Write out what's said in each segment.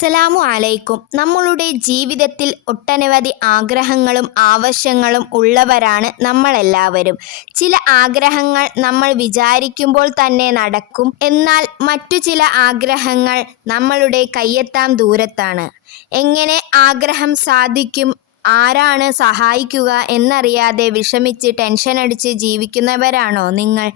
അസ്സലാമു അലൈക്കും. നമ്മളുടെ ജീവിതത്തിൽ ഒട്ടനവധി ആഗ്രഹങ്ങളും ആവശ്യങ്ങളും ഉള്ളവരാണ് നമ്മളെല്ലാവരും. ചില ആഗ്രഹങ്ങൾ നമ്മൾ വിചാരിക്കുമ്പോൾ തന്നെ നടക്കും. എന്നാൽ മറ്റു ചില ആഗ്രഹങ്ങൾ നമ്മളുടെ കയ്യെത്താൻ ദൂരത്താണ്. എങ്ങനെ ആഗ്രഹം സാധിക്കും, ആരാണ് സഹായിക്കുക എന്നറിയാതെ വിഷമിച്ച് ടെൻഷനടിച്ച് ജീവിക്കുന്നവരാണോ നിങ്ങൾ?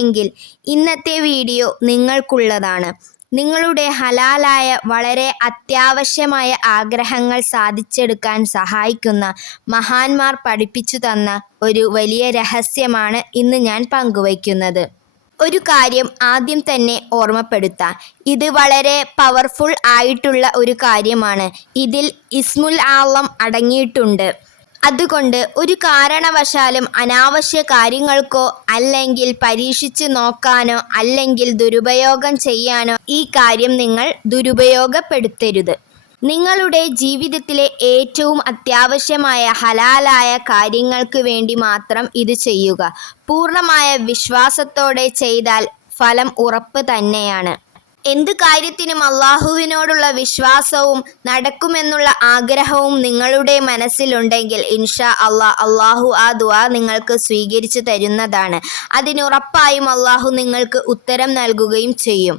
എങ്കിൽ ഇന്നത്തെ വീഡിയോ നിങ്ങൾക്കുള്ളതാണ്. നിങ്ങളുടെ ഹലാലായ വളരെ അത്യാവശ്യമായ ആഗ്രഹങ്ങൾ സാധിച്ചെടുക്കാൻ സഹായിക്കുന്ന മഹാന്മാർ പഠിപ്പിച്ചു തന്ന ഒരു വലിയ രഹസ്യമാണ് ഇന്ന് ഞാൻ പങ്കുവയ്ക്കുന്നത്. ഒരു കാര്യം ആദ്യം തന്നെ ഓർമ്മപ്പെടുത്താം. ഇത് വളരെ പവർഫുൾ ആയിട്ടുള്ള ഒരു കാര്യമാണ്. ഇതിൽ ഇസ്മുൽ ആളം അടങ്ങിയിട്ടുണ്ട്. അതുകൊണ്ട് ഒരു കാരണവശാലും അനാവശ്യ കാര്യങ്ങൾക്കോ അല്ലെങ്കിൽ പരീക്ഷിച്ച് നോക്കാനോ അല്ലെങ്കിൽ ദുരുപയോഗം ചെയ്യാനോ ഈ കാര്യം നിങ്ങൾ ദുരുപയോഗപ്പെടുത്തരുത്. നിങ്ങളുടെ ജീവിതത്തിലെ ഏറ്റവും അത്യാവശ്യമായ ഹലാലായ കാര്യങ്ങൾക്ക് വേണ്ടി മാത്രം ഇത് ചെയ്യുക. പൂർണ്ണമായ വിശ്വാസത്തോടെ ചെയ്താൽ ഫലം ഉറപ്പ് തന്നെയാണ്. എന്ത് കാര്യത്തിനും അള്ളാഹുവിനോടുള്ള വിശ്വാസവും നടക്കുമെന്നുള്ള ആഗ്രഹവും നിങ്ങളുടെ മനസ്സിലുണ്ടെങ്കിൽ ഇൻഷാ അള്ളാഹു ആ ദുആ നിങ്ങൾക്ക് സ്വീകരിച്ചു തരുന്നതാണ്. അതിനുറപ്പായും അള്ളാഹു നിങ്ങൾക്ക് ഉത്തരം നൽകുകയും ചെയ്യും.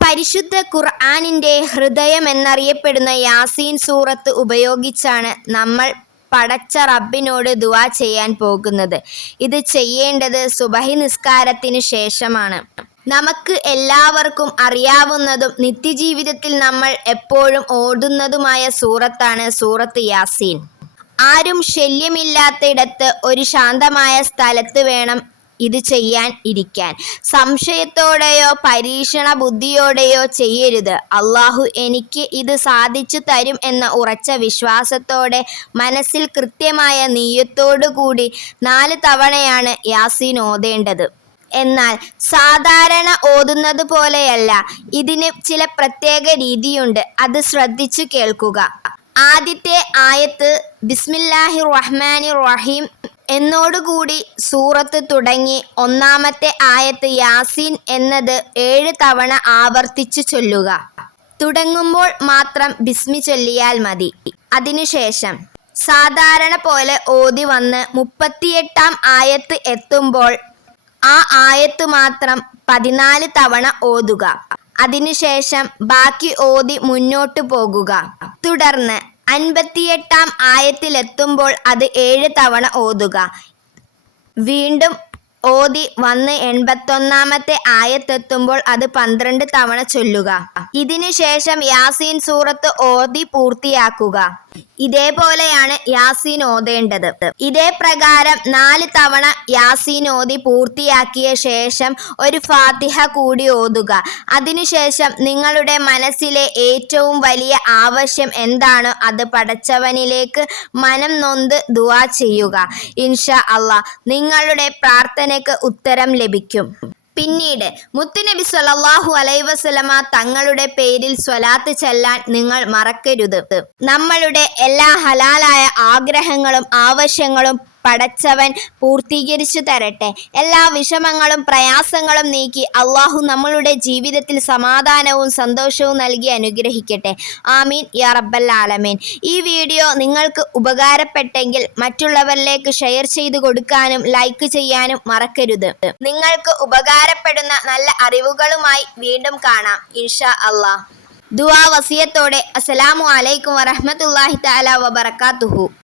പരിശുദ്ധ ഖുർആനിൻ്റെ ഹൃദയം എന്നറിയപ്പെടുന്ന യാസീൻ സൂറത്ത് ഉപയോഗിച്ചാണ് നമ്മൾ പടച്ച റബ്ബിനോട് ദുആ ചെയ്യാൻ പോകുന്നത്. ഇത് ചെയ്യേണ്ടത് സുബഹി നിസ്കാരത്തിന് ശേഷമാണ്. നമുക്ക് എല്ലാവർക്കും അറിയാവുന്നതും നിത്യജീവിതത്തിൽ നമ്മൾ എപ്പോഴും ഓതുന്നതുമായ സൂറത്താണ് സൂറത്ത് യാസീൻ. ആരും ശല്യമില്ലാത്തിടത്ത് ഒരു ശാന്തമായ സ്ഥലത്ത് വേണം ഇത് ചെയ്യാൻ ഇരിക്കാൻ. സംശയത്തോടെയോ പരീക്ഷണ ബുദ്ധിയോടെയോ ചെയ്യരുത്. അള്ളാഹു എനിക്ക് ഇത് സാധിച്ചു തരും എന്ന ഉറച്ച വിശ്വാസത്തോടെ മനസ്സിൽ കൃത്യമായ നിയ്യത്തോടു കൂടി 4 തവണയാണ് യാസീൻ ഓതേണ്ടത്. എന്നാൽ സാധാരണ ഓതുന്നത് പോലെയല്ല, ഇതിന് ചില പ്രത്യേക രീതിയുണ്ട്. അത് ശ്രദ്ധിച്ചു കേൾക്കുക. ആദ്യത്തെ ആയത്ത് ബിസ്മില്ലാഹിർ റഹ്മാനിർ റഹീം എന്നോടുകൂടി സൂറത്ത് തുടങ്ങി ഒന്നാമത്തെ ആയത്ത് യാസീൻ എന്നത് 7 തവണ ആവർത്തിച്ചു ചൊല്ലുക. തുടങ്ങുമ്പോൾ മാത്രം ബിസ്മി ചൊല്ലിയാൽ മതി. അതിനുശേഷം സാധാരണ പോലെ ഓതി വന്ന് 38-ാം ആയത്ത് എത്തുമ്പോൾ ആ ആയത്ത് മാത്രം 14 തവണ ഓതുക. അതിനുശേഷം ബാക്കി ഓതി മുന്നോട്ട് പോകുക. തുടർന്ന് 58-ാം ആയത്തിലെത്തുമ്പോൾ അത് 7 തവണ ഓതുക. വീണ്ടും ഓതി വന്ന് 81-ാമത്തെ ആയത്തെത്തുമ്പോൾ അത് 12 തവണ ചൊല്ലുക. ഇതിനു ശേഷം യാസീൻ സൂറത്ത് ഓതി പൂർത്തിയാക്കുക. ഇതേപോലെയാണ് യാസീൻ ഓതേണ്ടത്. ഇതേ പ്രകാരം 4 തവണ യാസീൻ ഓതി പൂർത്തിയാക്കിയ ശേഷം ഒരു ഫാത്തിഹ കൂടി ഓതുക. അതിനുശേഷം നിങ്ങളുടെ മനസ്സിലെ ഏറ്റവും വലിയ ആവശ്യം എന്താണോ അത് പടച്ചവനിലേക്ക് മനം നൊന്ത് ദുആ ചെയ്യുക. ഇൻഷാ അല്ലാഹ് നിങ്ങളുടെ പ്രാർത്ഥനയ്ക്ക് ഉത്തരം ലഭിക്കും. പിന്നീട് മുത്തുനബി സ്വല്ലല്ലാഹു അലൈഹി വസല്ലമ തങ്ങളുടെ പേരിൽ സ്വലാത്ത് ചൊല്ലാൻ നിങ്ങൾ മറക്കരുത്. നമ്മളുടെ എല്ലാ ഹലാലായ ആഗ്രഹങ്ങളും ആവശ്യങ്ങളും പടച്ചവൻ പൂർത്തീകരിച്ചു തരട്ടെ. എല്ലാ വിഷമങ്ങളും പ്രയാസങ്ങളും നീക്കി അള്ളാഹു നമ്മളുടെ ജീവിതത്തിൽ സമാധാനവും സന്തോഷവും നൽകി അനുഗ്രഹിക്കട്ടെ. ആമീൻ യാ റബ്ബൽ ആലമീൻ. ഈ വീഡിയോ നിങ്ങൾക്ക് ഉപകാരപ്പെട്ടെങ്കിൽ മറ്റുള്ളവരിലേക്ക് ഷെയർ ചെയ്തു കൊടുക്കാനും ലൈക്ക് ചെയ്യാനും മറക്കരുത്. നിങ്ങൾക്ക് ഉപകാരപ്പെടുന്ന നല്ല അറിവുകളുമായി വീണ്ടും കാണാം ഇൻഷാ അല്ലാഹ്. ദുആ വസിയത്തോടെ അസ്സലാമു അലൈക്കും വറഹ്മത്തുള്ളാഹി തആല വബറകാതുഹു.